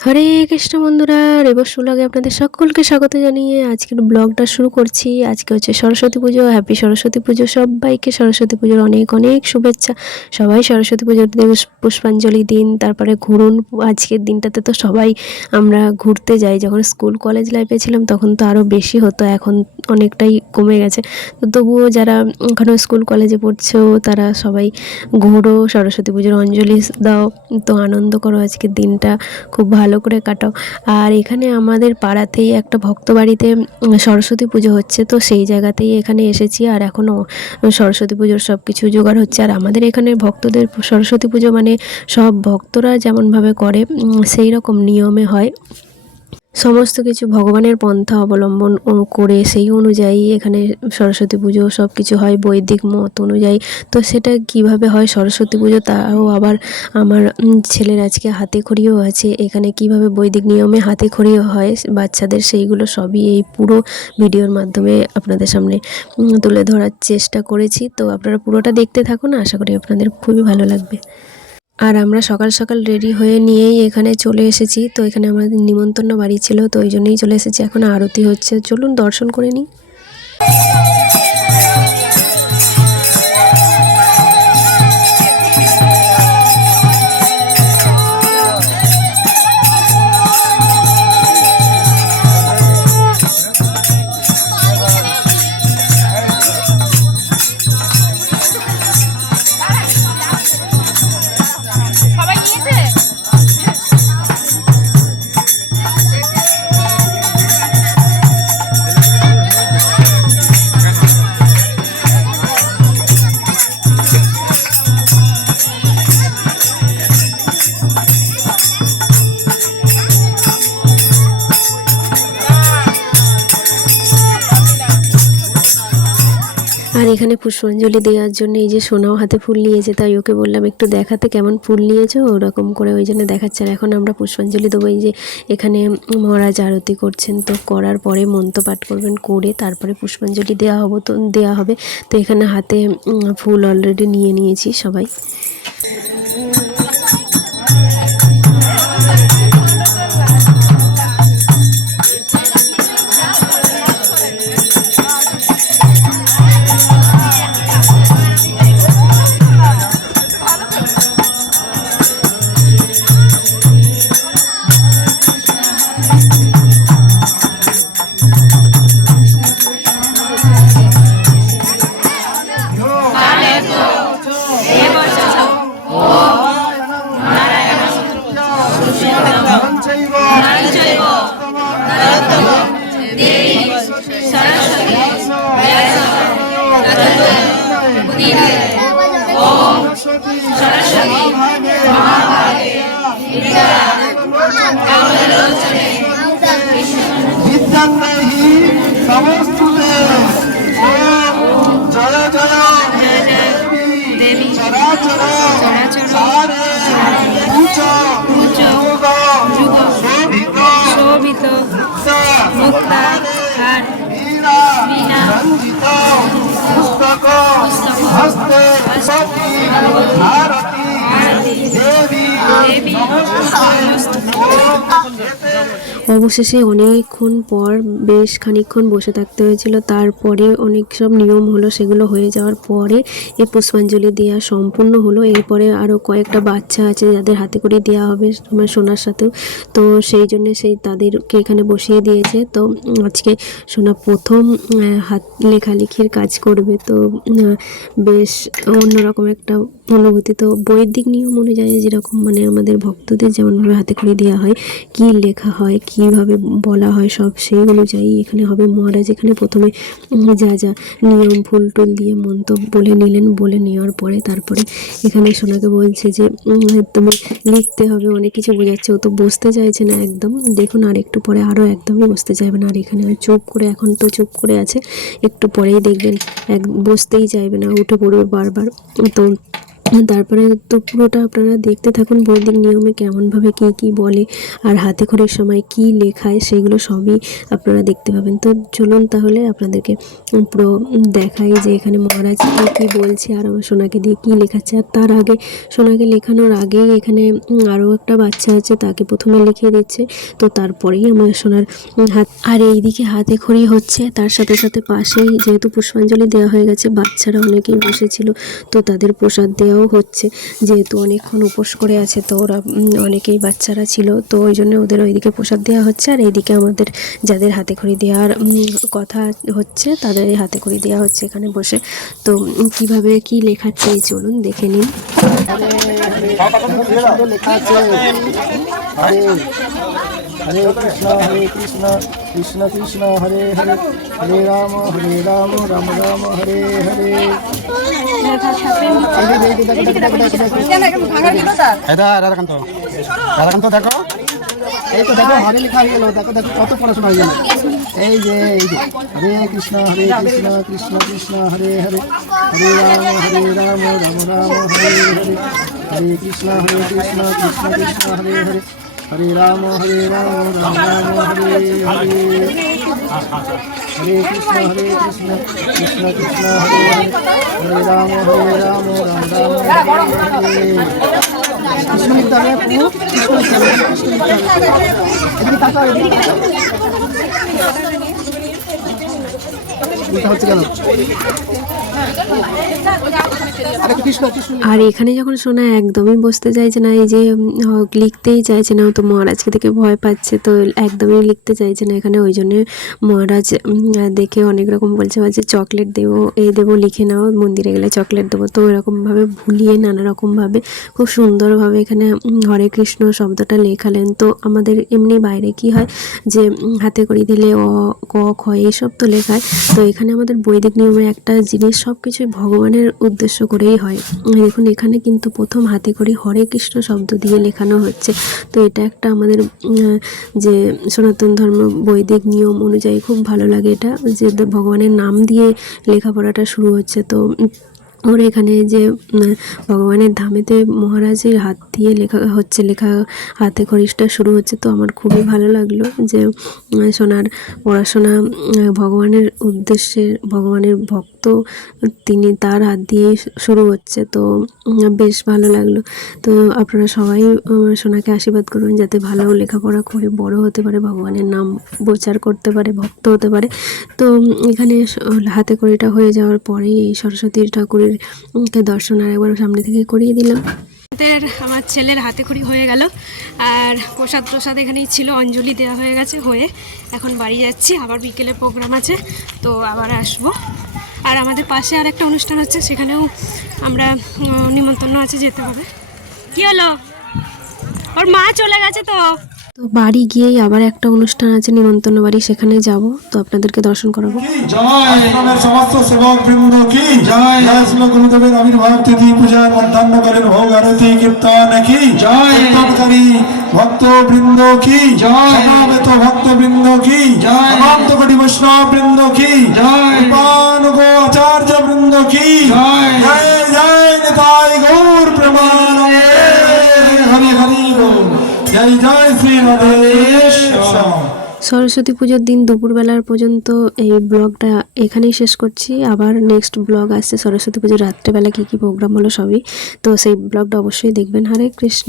হরে কৃষ্ণ বন্ধুরা, রেবস ব্লগে আপনাদের সকলকে স্বাগত জানিয়ে আজকের ব্লগটা শুরু করছি। আজকে হচ্ছে সরস্বতী পুজো। হ্যাপি সরস্বতী পুজো সবাইকে। সরস্বতী পুজোর অনেক অনেক শুভেচ্ছা। সবাই সরস্বতী পুজোর পুষ্পাঞ্জলি দিন, তারপরে ঘুরুন। আজকের দিনটাতে তো সবাই আমরা ঘুরতে যাই। যখন স্কুল কলেজ লাইফে ছিলাম তখন তো আরও বেশি হতো, এখন অনেকটাই কমে গেছে। তো তবুও যারা এখনও স্কুল কলেজে পড়ছো তারা সবাই ঘুরো, সরস্বতী পুজোর অঞ্জলি দাও, তো আনন্দ করো, আজকের দিনটা খুব ভালো করে কাটাও। আর এখানে আমাদের পাড়াতেই একটা ভক্ত বাড়িতে সরস্বতী পুজো হচ্ছে, তো সেই জায়গাতেই এখানে এসেছি। আর এখনও সরস্বতী পুজোর সব কিছু জোগাড় হচ্ছে। আর আমাদের এখানে ভক্তদের সরস্বতী পুজো মানে সব ভক্তরা যেমনভাবে করে সেই রকম নিয়মে হয়। সমস্ত কিছু ভগবানের পন্থা অবলম্বন করে সেই অনুযায়ী এখানে সরস্বতী পুজো সব কিছু হয় বৈদিক মত অনুযায়ী। তো সেটা কিভাবে হয় সরস্বতী পুজো, তাও আবার আমার ছেলের আজকে হাতে খড়িও আছে। এখানে কিভাবে বৈদিক নিয়মে হাতে খড়িও হয় বাচ্চাদের, সেইগুলো সবই এই পুরো ভিডিওর মাধ্যমে আপনাদের সামনে তুলে ধরার চেষ্টা করেছি। তো আপনারা পুরোটা দেখতে থাকুন, আশা করি আপনাদের খুবই ভালো লাগবে। আর আমরা সকাল সকাল রেডি হয়ে নিয়েই এখানে চলে এসেছি। তো এখানে আমাদের নিমন্ত্রণ বাড়ি ছিল, তো ওই জন্যই চলে এসেছি। এখন আরতি হচ্ছে, চলুন দর্শন করে নিই। আর এখানে পুষ্পাঞ্জলি দেওয়ার জন্য এই যে সোনাও হাতে ফুল নিয়েছে, তাই ওকে বললাম একটু দেখাতে কেমন ফুল নিয়েছো, ওরকম করে ওই জন্য দেখাচ্ছে। আর এখন আমরা পুষ্পাঞ্জলি দেবো। এই যে এখানে মহারাজ আরতি করছেন, তো করার পরে মন্ত্র পাঠ করবেন, করে তারপরে পুষ্পাঞ্জলি দেওয়া হবে। তো এখানে হাতে ফুল অলরেডি নিয়ে নিয়েছি সবাই। শোভিত মুক্তা হার বীণা পুস্তক হস্তে আরতি দেবী অবশেষে অনেকক্ষণ পর বেশ খানিকক্ষণ বসে থাকতে হয়েছিল। তারপরে অনেক সব নিয়ম হলো, সেগুলো হয়ে যাওয়ার পরে এই পুষ্পাঞ্জলি দেওয়া সম্পূর্ণ হলো। এরপরে আরও কয়েকটা বাচ্চা আছে যাদের হাতে করে দেওয়া হবে আমার সোনার সাথেও, তো সেই জন্য তাদেরকে এখানে বসিয়ে দিয়েছে। তো আজকে সোনা প্রথম হাত লেখালেখির কাজ করবে, তো বেশ অন্যরকম একটা অনুভূতি। তো বৈদিক নিয়ম অনুযায়ী যেরকম মানে আমাদের ভক্তদের যেমনভাবে হাতে করে দেওয়া হয়, কি লেখা হয়, কিভাবে বলা হয়, সব সেই অনুযায়ী এখানে হবে। মহারাজ এখানে প্রথমে যা যা নিয়ম ফুল টুল দিয়ে মন্ত্র বলে নিলেন, বলে নেওয়ার পরে তারপরে এখানে সোনাকে বলছে যে তুমি লিখতে হবে, অনেক কিছু বোঝাচ্ছে। ও তো বসতে চাইছে না একদম, দেখুন আর একটু পরে আরও একদমই বসতে চাইবে না। আর এখানে চুপ করে, এখন তো চুপ করে আছে, একটু পরেই দেখবেন বসতেই চাইবে না, উঠে পড়বে বারবার। তো তারপরে তো পুরোটা আপনারা দেখতে থাকুন বৈদিক নিয়মে কেমনভাবে কী কী বলে আর হাতে খড়ির সময় কি লেখায় সেগুলো সবই আপনারা দেখতে পাবেন। তো চলুন তাহলে আপনাদেরকে পুরো দেখাই যে এখানে মহারাজ কী কী বলছে আর আমার সোনাকে দিয়ে কী লেখাচ্ছে। আর তার আগে সোনাকে লেখানোর আগেই এখানে আরও একটা বাচ্চা আছে, তাকে প্রথমে লিখিয়ে দিচ্ছে। তো তারপরেই আমার সোনার হাত, আর এইদিকে হাতে খড়ি হচ্ছে, তার সাথে সাথে পাশেই যেহেতু পুষ্পাঞ্জলি দেওয়া হয়ে গেছে, বাচ্চারা অনেকেই বসেছিল তো তাদের প্রসাদ দেওয়াও হচ্ছে। যেহেতু অনেকক্ষণ উপোস করে আছে তো ওরা অনেকেই বাচ্চারা ছিল, তো ওই জন্য ওদের ওইদিকে প্রসাদ দেওয়া হচ্ছে। আর এইদিকে আমাদের যাদের হাতে খড়ি দেওয়ার কথা হচ্ছে তাদের হাতে খড়ি দেওয়া হচ্ছে এখানে বসে। তো কিভাবে কি লেখাচ্ছে এই চলুন দেখে নিন। हरे कृष्ण कृष्ण कृष्ण हरे हरे हरे राम राम राम हरे हरे। রাধাকান্ত দেখো, এই তো দেখো হরে লেখা হয়ে গেল, দেখো দেখো কত পড়াশোনা হয়ে গেল। এই যে হরে কৃষ্ণ কৃষ্ণ কৃষ্ণ হরে হরে হরে রাম রাম হরে হরে হরে কৃষ্ণ কৃষ্ণ কৃষ্ণ হরে হরে हरे राम राम राम हरे हरे हरे कृष्ण कृष्ण कृष्ण हरे हरे राम राम राम हरे कृष्ण लिखता है कृष्ण আর এখানে যখন সোনা একদমই বসতে চাইছে না, এই যে লিখতেই চাইছে না, তো মহারাজকে দেখে ভয় পাচ্ছে, তো একদমই লিখতে চাইছে না এখানে। ওই জন্য মহারাজ দেখে অনেক রকম বলছে যে চকলেট দেবো, এই দেবো, লিখে নাও, মন্দিরে গেলে চকলেট দেবো। তো এরকমভাবে ভুলিয়ে নানা রকমভাবে খুব সুন্দরভাবে এখানে হরে কৃষ্ণ শব্দটা লেখালেন। তো আমাদের এমনি বাইরে কি হয় যে হাতে করে দিলে অ ক খ এইসব তো লেখায়, তো এখানে আমাদের বৈদিক নিয়মে একটা জিনিস সব কিছুই ভগবানের উদ্দেশ্য করেই হয়। দেখুন এখানে কিন্তু প্রথম হাতে করে হরে কৃষ্ণ শব্দ দিয়ে লেখানো হচ্ছে। তো এটা একটা আমাদের যে সনাতন ধর্ম বৈদিক নিয়ম অনুযায়ী খুব ভালো লাগে এটা, যে ভগবানের নাম দিয়ে লেখাপড়াটা শুরু হচ্ছে। তো ওর এখানে যে ভগবানের ধামেতে মহারাজের হাত দিয়ে লেখা হচ্ছে, লেখা হাতে খড়িটা শুরু হচ্ছে। তো আমার খুবই ভালো লাগলো যে সোনার পড়াশোনা ভগবানের উদ্দেশ্যে, ভগবানের ভক্ত তিনি, তার হাত দিয়ে শুরু হচ্ছে। তো বেশ ভালো লাগলো। তো আপনারা সবাই সোনাকে আশীর্বাদ করবেন যাতে ভালো লেখাপড়া করে বড় হতে পারে, ভগবানের নাম প্রচার করতে পারে, ভক্ত হতে পারে। তো এখানে হাতে খড়িটা হয়ে যাওয়ার পরেই এই সরস্বতী ঠাকুরের কে দর্শন আর একবার সামনে থেকে করিয়ে দিলাম। আমার ছেলের হাতে খড়ি হয়ে গেল, আর প্রসাদ এখানেই ছিল, অঞ্জলি দেওয়া হয়ে গেছে, হয়ে এখন বাড়ি যাচ্ছি। আবার বিকেলে প্রোগ্রাম আছে, তো আবার আসবো। আর আমাদের পাশে আর একটা অনুষ্ঠান হচ্ছে, সেখানেও আমরা নিমন্ত্রণ আছে, যেতে হবে। কি হলো, ওর মা চলে গেছে। তো বাড়ি গিয়েই আবার একটা অনুষ্ঠান আছে, নিমন্ত্রণ বাড়ি, সেখানে যাব, তো আপনাদেরকে দর্শন করাবো। সমস্ত সেবক বৃন্দ কি জয়, গুরুদেবের আবির্ভাব তিথি পূজার মধ্যাহ্নকালীন ভোগ আরতি কীর্তন কি জয়, কীর্তনকারী ভক্ত বৃন্দ কি জয়, সমবেত ভক্ত বৃন্দ কি জয়, অনন্ত কোটি বৈষ্ণব বৃন্দ কি জয়, উপানুগো আচার্য বৃন্দ কি জয়, জয় জয় নিতাই গৌর প্রেমানন্দে হরি হরি বল, জয় জয় শ্রী রাধেশ্বর। সরস্বতী পুজোর দিন দুপুরবেলার পর্যন্ত এই ব্লগটা এখানেই শেষ করছি। আবার নেক্সট ব্লগ আসছে সরস্বতী পুজোর রাত্রেবেলা কী কী প্রোগ্রাম হলো সবই, তো সেই ব্লগটা অবশ্যই দেখবেন। হরে কৃষ্ণ।